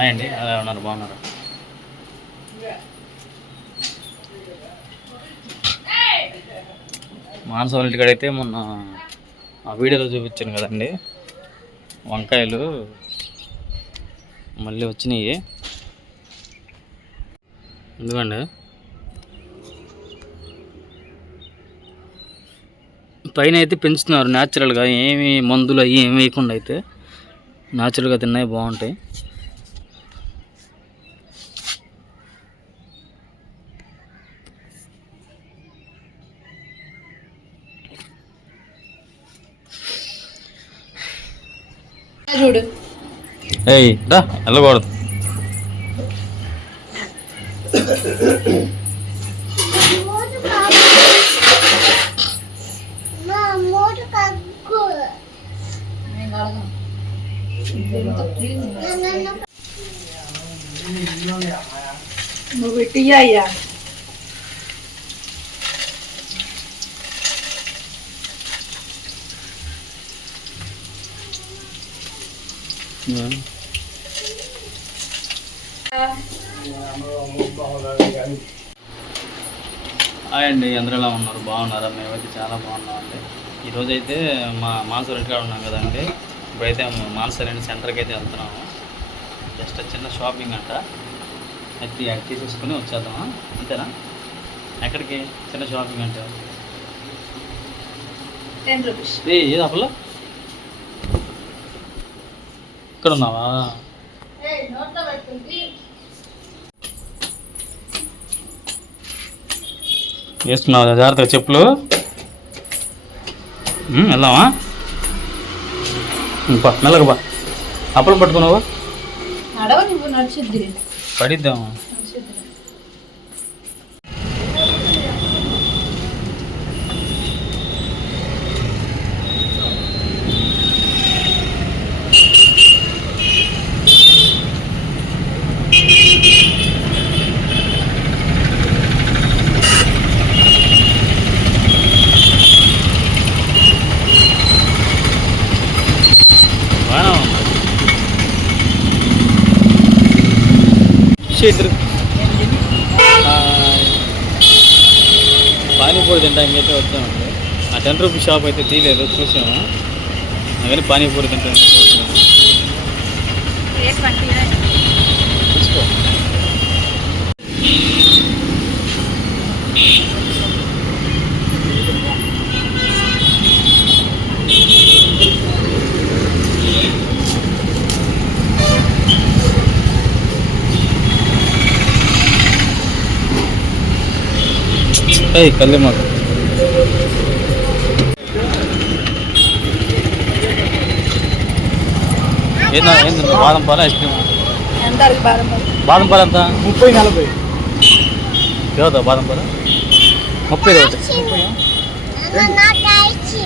Hi అండి అలా ఉన్నారు? బాగున్నారు? మానస వాళ్ళ ఇంటికాడ అయితే మొన్న ఆ వీడియోలో చూపించాను కదండి. వంకాయలు మళ్ళీ వచ్చినాయి. ఎందుకండి? పైన అయితే పెంచుతున్నారు న్యాచురల్గా ఏమి మందులు అవి ఏమి వేయకుండా అయితే న్యాచురల్గా తిన్నాయి బాగుంటాయి. చూడు ఏయ్ రా వెళ్ళకూడదు. నువ్వు పెట్టియ్యా హాయ్ అండి అందరూ ఎలా ఉన్నారు? బాగున్నారా? మేమైతే చాలా బాగున్నామండి. ఈరోజు అయితే మా మానస ఇంటికాడ ఉన్నాం కదండి. ఇప్పుడైతే మానస రెండు సెంటర్కి అయితే వెళ్తున్నాము. జస్ట్ చిన్న షాపింగ్ అంట. అది అది తీసేసుకుని వచ్చేద్దామా? అంతేనా? ఎక్కడికి? చిన్న షాపింగ్ అంటే. ఏది అప్పలో ఇక్కడ ఉన్నావా? వేసుకున్నావా జాగ్రత్తగా చెప్పులు. వెళ్దామా? ఉమ్, బా మెల్లగా బా అప్పలు పట్టుకున్నావా? పడిద్దామా నడిచిద్ది బాగా చేతులు. పానీపూరి తింటానికి అయితే వచ్చామండి. ఆ టెన్ రూపీస్ షాప్ అయితే తీయలేదు చూసాము? కానీ పానీపూరి తింటానికి అయితే వచ్చాము ఏయ్ కళ్ళే మాకు ఏందా ఏంది బాదం పాల ఐస్ క్రీమ్? బాదం పాలు? ఎంత? ముప్పై నలభై. ఏవద్దా బాదం పాలు? ముప్పై ఒకటి.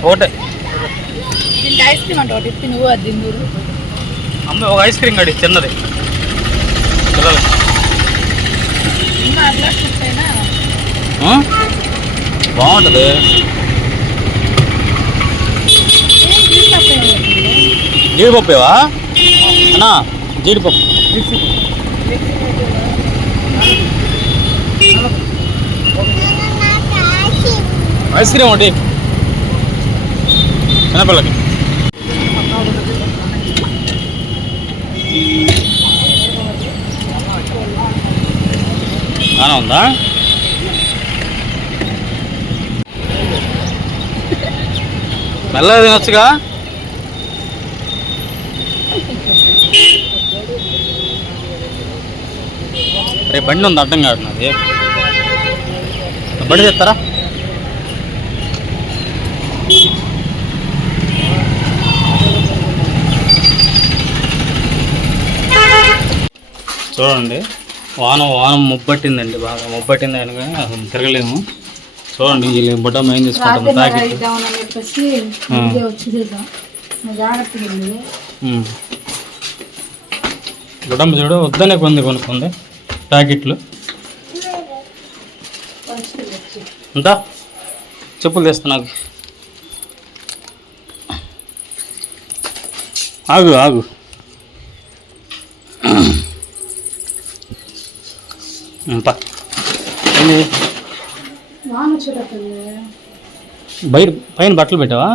ఒకటే ఐస్ క్రీమ్ అంటే ఒకటి ఇప్పి నువ్వు అది అమ్మ ఒక ఐస్ క్రీమ్ గడి చిన్నది. పిల్లలకి ఇంకా అట్లా చిప్స్ అయినా ఆ? బాగుంటుంది. జీడిపప్పేవా? అన్నా జీడిపప్పు. ఐస్ క్రీమ్ ఒకటి. చిన్నపిల్లకి బాగా ఉందా? మెల్లగా తినొచ్చుగా? రేపు బండి ఉంది? అర్థం కాదు నాది. బండి తెస్తారా? చూడండి వానం వానం ముబ్బట్టిందండి బాగా. ముబ్బట్టింది అనగా అసలు తిరగలేము. చూడండి వీళ్ళు బుట్ట ఏం తీసుకుంటాము ప్యాకెట్ బుట్టమ్మ చూడు వద్దనే కొంది కొనుక్కుంది. ప్యాకెట్లు. అంతా చెప్పులు తెస్తా నాకు. ఆగు ఆగు. పా బయట పైన బట్టలు పెట్టావా?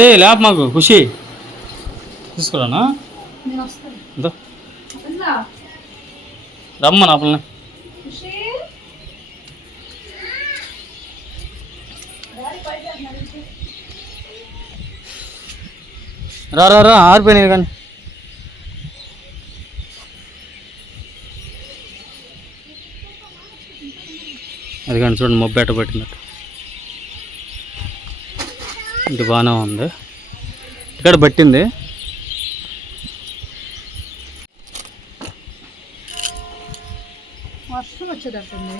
ఏ లేప మాకు ఖుషి. తీసుకురానా? రమ్మ నా పిల్లని రా రా రా ఆరిపోయినాయి కానీ. అది కానీ చూడండి మొబ్బు ఎట్ట పట్టినట్టు ఇది బాగానే ఉంది. ఇక్కడ పట్టింది.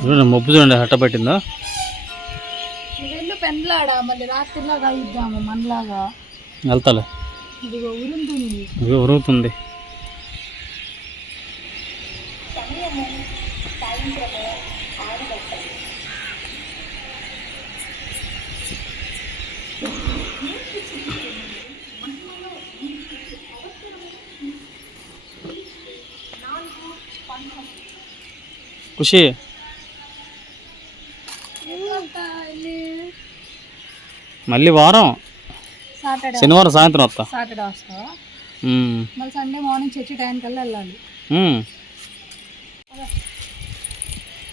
చూడండి మొబ్బు చూడండి ఎట్ట పట్టిందో. నువ్వు వెళ్ళు పెండ్లాడా మళ్ళీ రాత్రిలాగా ఇద్దాము మనలాగా. వెళ్తాలే. ఇదిగో ఉరుగుతుంది ఖుషి మళ్ళీ వారం శనివారం సాయంత్రం వస్తా సాటర్డే వస్తావా ఉమ్. మళ్ళీ సండే మార్నింగ్ చర్చి టైం కల్లా వెళ్ళాలి ఉమ్.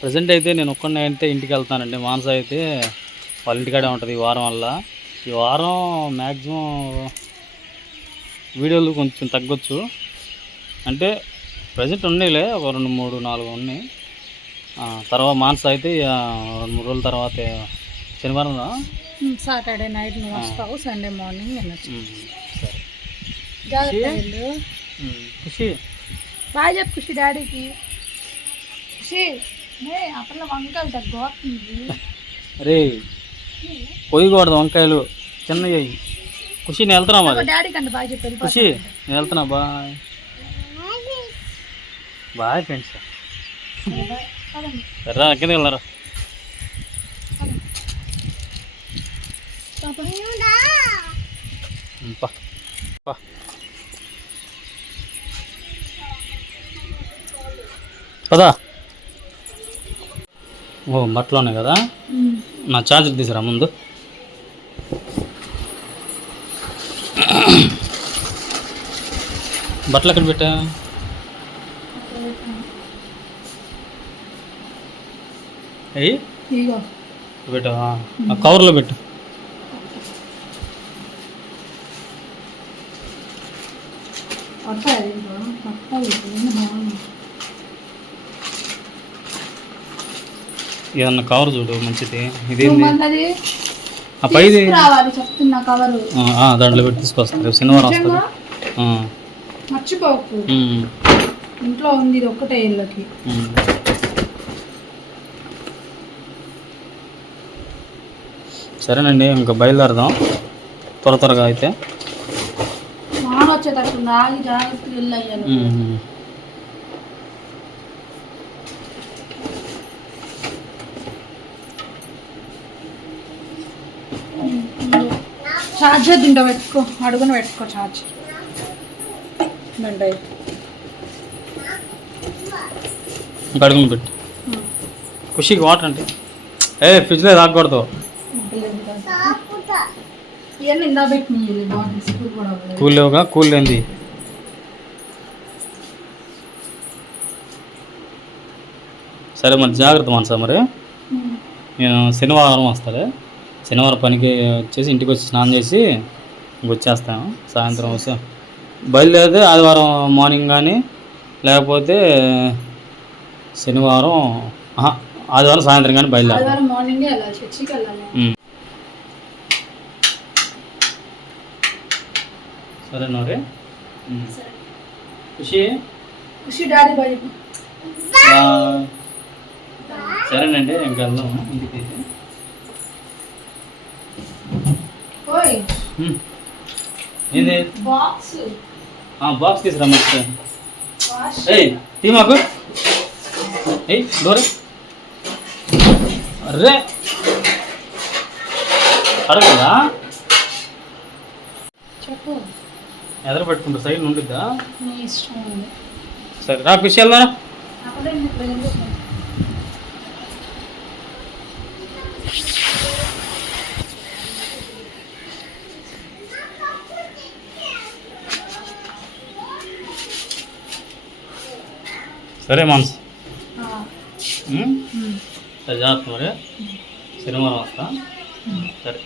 ప్రజెంట్ అయితే నేను ఒక్కడినే అయితే ఇంటికి వెళ్తానండి మానస అయితే వాళ్ళ ఇంటికాడే ఉంటుంది ఈ వారం వల్ల ఈ వారం మ్యాక్సిమం వీడియోలు కొంచెం తగ్గొచ్చు అంటే ప్రజెంట్ ఉండేలే ఒక రెండు మూడు నాలుగు ఉన్నాయి తర్వాత మానస అయితే రెండు మూడు రోజుల తర్వాత శనివారం రా? సాటర్డే నైట్ నువ్వు వస్తావు సండే మార్నింగ్ ఖుషి? బాయ్ చెప్పు ఖుషి డాడీకి. ఖుషి నే అప్పట్లో వంకాయలు తగ్గోతుంది అరే పోయకూడదు వంకాయలు చిన్నవి ఖుషి నేను వెళ్తున్నా మరి. డాడీ కంటే బాయ్ చెప్పి ఖుషి నేను వెళ్తున్నా బాయ్. Bye friends. పదండి. సరే కిందకి వెళ్ళారా పదా ఓ బట్టలు ఉన్నాయి కదా. నా ఛార్జర్ తీసురా ముందు. బట్టలు ఎక్కడ పెట్టా? అయ్యి పెట్టు కవర్లో పెట్టు. ఏదన్నా కవర్ చూడు మంచిది. ఇదేంది? ఆ పైది ఆ, దాంట్లో పెట్టి తీసుకొస్తారు రేపు శనివారం వస్తుంది మర్చిపోకు. ఇంట్లో ఉంది ఇది ఒక్కటే ఇళ్ళకి. సరేనండి ఇంకా బయలుదేరదాం. త్వర త్వరగా అయితే. ఛార్జర్ తింటా పెట్టుకో అడుగున పెట్టుకో ఛార్జర్ దండయి ఇంకా అడుగుని పెట్టు. ఖుషికి వాటర్ అంటే. ఏ ఫ్రిడ్జ్లో తాగకూడదు. ఇవన్నీ ఇందా పెట్టినాయి బాటిల్స్ ఇప్పుడు కూడా అవ్వలేదు. కూల్ లేవుగా? కూల్ లేనిది సరే మరి జాగ్రత్త మనసా మరి. నేను శనివారం వస్తాలే. శనివారం పనికి వచ్చేసి ఇంటికి వచ్చి స్నానం చేసి ఇంక వచ్చేస్తాను. సాయంత్రం వస్తే బయలుదేరితే ఆదివారం మార్నింగ్ కానీ లేకపోతే శనివారం ఆదివారం సాయంత్రం కానీ బయలుదేరుతాను. సరే నోరే ఉమ్. ఖుషి? డాడీ. ఆ, సరేనండి ఇంకా వెళ్దాం ఇంటికి. ఓయ్. ఏంది? బాక్స్. బాక్స్ తీసుకురా మర్చిపోయా వాష్. ఏయ్ తీ మాకు. ఏయ్ డోర్. అర్రే. అడగదా చెప్పు. ఎదర పెట్టుకుంటా సైడ్ ఉండిద్దా సరే రా పిచ్చి వెళ్దారా సరే మానస్. సరే జాగ్రత్త మరి. శనివారం వస్తా. సరే.